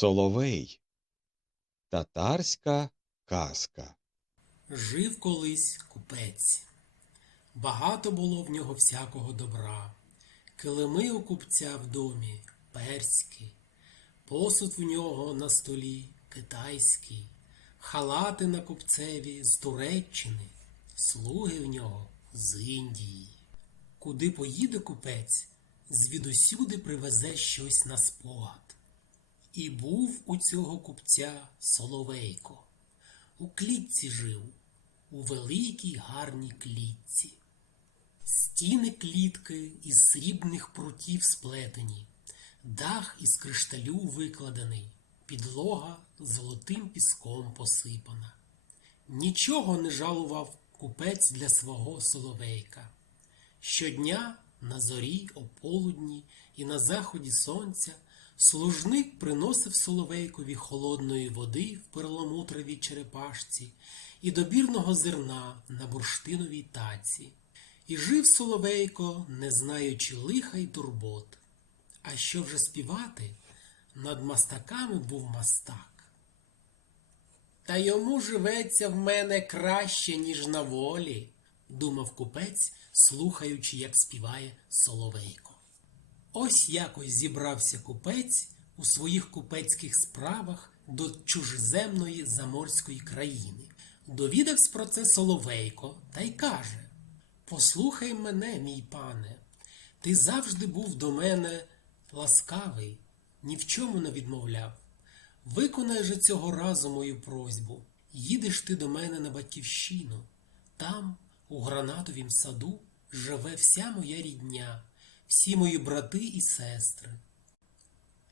Соловей. Татарська казка. Жив колись купець. Багато було в нього всякого добра. Килими у купця в домі перські, посуд в нього на столі китайський, халати на купцеві з Туреччини, слуги в нього з Індії. Куди поїде купець, звідусюди привезе щось на спогад. І був у цього купця Соловейко. У клітці жив, у великій гарній клітці. Стіни клітки із срібних прутів сплетені, дах із кришталю викладений, підлога золотим піском посипана. Нічого не жалував купець для свого соловейка. Щодня на зорі, ополудні і на заході сонця служник приносив соловейкові холодної води в перламутровій черепашці і добірного зерна на бурштиновій таці. І жив соловейко, не знаючи лиха й турбот. А що вже співати, над мастаками був мастак. Та йому живеться в мене краще, ніж на волі, думав купець, слухаючи, як співає Соловейко. Ось якось зібрався купець у своїх купецьких справах до чужеземної заморської країни. Довідався про це Соловейко та й каже Послухай мене, мій пане, ти завжди був до мене ласкавий, ні в чому не відмовляв. Виконай же цього разу мою просьбу. Їдеш ти до мене на батьківщину. Там, у гранатовім саду, живе вся моя рідня, всі мої брати і сестри.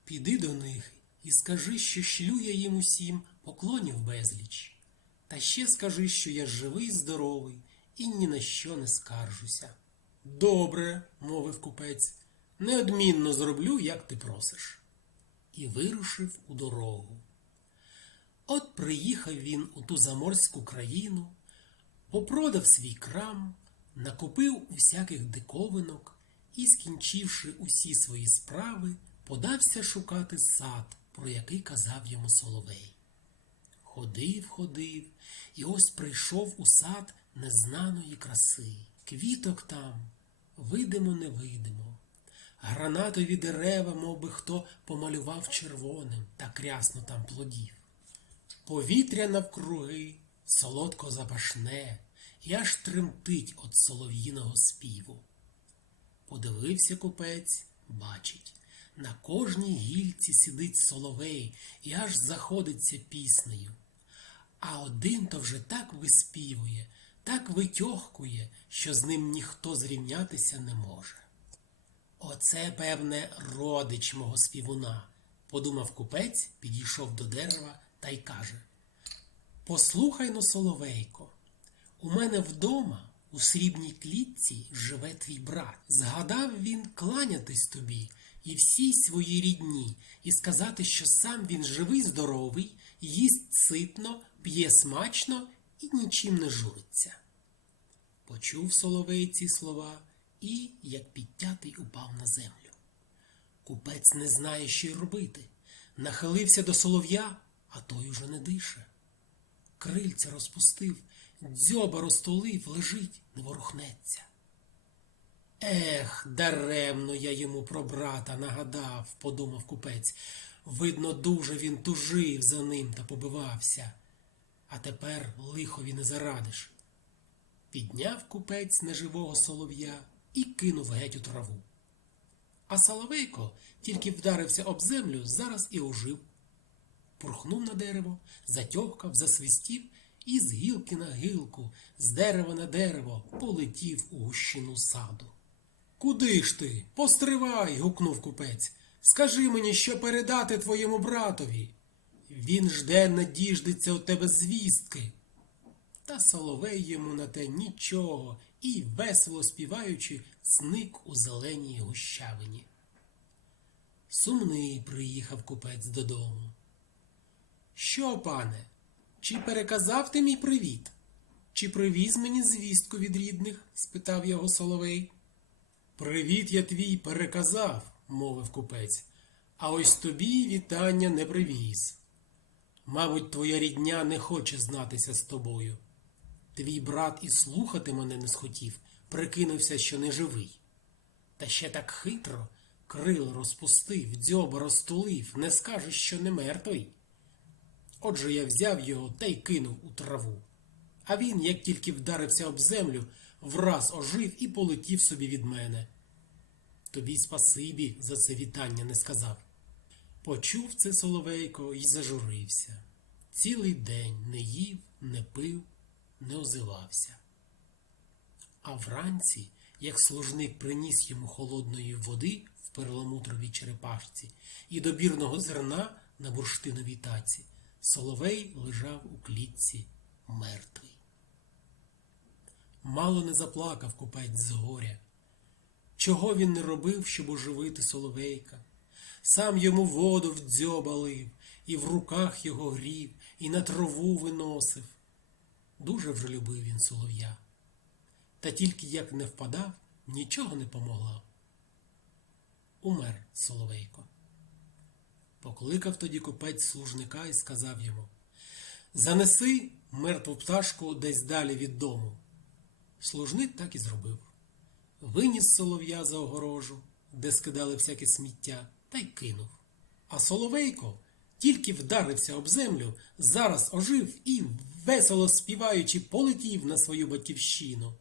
Піди до них і скажи, що шлю я їм усім поклонів безліч. Та ще скажи, що я живий, здоровий і ні на що не скаржуся. Добре, мовив купець, неодмінно зроблю, як ти просиш. І вирушив у дорогу. От приїхав він у ту заморську країну, попродав свій крам, накупив усяких диковинок і, скінчивши усі свої справи, подався шукати сад, про який казав йому Соловей. Ходив, ходив, і ось прийшов у сад незнаної краси. Квіток там видимо, не видимо. Гранатові дерева, мов би хто помалював червоним та крясно там плодів. Повітря навкруги солодко запашне, і аж тремтить от солов'їного співу. Подивився купець, бачить, на кожній гільці сидить соловей і аж заходиться піснею. А один то вже так виспівує, так витьохкує, що з ним ніхто зрівнятися не може. Оце, певне, родич мого співуна, подумав купець, підійшов до дерева та й каже Послухай но, соловейко, у мене вдома у срібній клітці живе твій брат. Згадав він кланятись тобі і всій своїй рідні, і сказати, що сам він живий, здоровий, їсть ситно, п'є смачно і нічим не журиться. Почув соловей ці слова і, як підтятий, упав на землю. Купець не знає, що й робити. Нахилився до солов'я, а той уже не дише. Крильця розпустив, дзьоба розтулив, лежить, не ворухнеться. Ех, даремно я йому про брата нагадав, подумав купець. Видно, дуже він тужив за ним та побивався. А тепер лихові не зарадиш. Підняв купець неживого солов'я і кинув геть у траву. А Соловейко тільки вдарився об землю, зараз і ожив. Пурхнув на дерево, затьохкав, засвистів і з гілки на гілку, з дерева на дерево полетів у гущину саду. Куди ж ти? Постривай. гукнув купець. Скажи мені, що передати твоєму братові. Він жде, надіждеться у тебе звістки. Та соловей йому на те нічого і, весело співаючи, зник у зеленій гущавині. Сумний приїхав купець додому. Що, пане, чи переказав ти мій привіт? Чи привіз мені звістку від рідних? спитав його соловей. Привіт я твій переказав, мовив купець, А ось тобі вітання не привіз. Мабуть, твоя рідня не хоче знатися з тобою. Твій брат і слухати мене не схотів, прикинувся, що не живий. Та ще так хитро крил розпустив, дзьоба розтулив, не скажеш, що не мертвий. Отже я взяв його та й кинув у траву. А він, як тільки вдарився об землю, враз ожив і полетів собі від мене. Тобі спасибі за це вітання не сказав. Почув це Соловейко і зажурився. Цілий день не їв, не пив, не озивався. А вранці, як служник приніс йому холодної води в перламутровій черепашці і добірного зерна на бурштиновій таці, Соловей лежав у клітці мертвий. Мало не заплакав купець з горя. Чого він не робив, щоб оживити Соловейка? Сам йому воду в дзьоба лив, і в руках його грів, і на траву виносив. Дуже вже любив він солов'я. Та тільки як не впадав, нічого не помогло. Умер Соловейко. Покликав тоді купець служника і сказав йому Занеси мертву пташку десь далі від дому. Служник так і зробив. Виніс солов'я за огорожу, де скидали всяке сміття, та й кинув. А Соловейко тільки вдарився об землю, зараз ожив і, весело співаючи, полетів на свою батьківщину.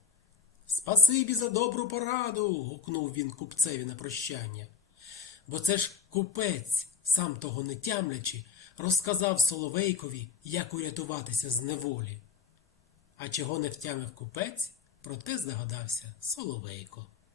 Спасибі за добру пораду. гукнув він купцеві на прощання. Бо це ж купець, сам того не тямлячи, розказав Соловейкові, як урятуватися з неволі. А чого не втямив купець, проте здогадався Соловейко.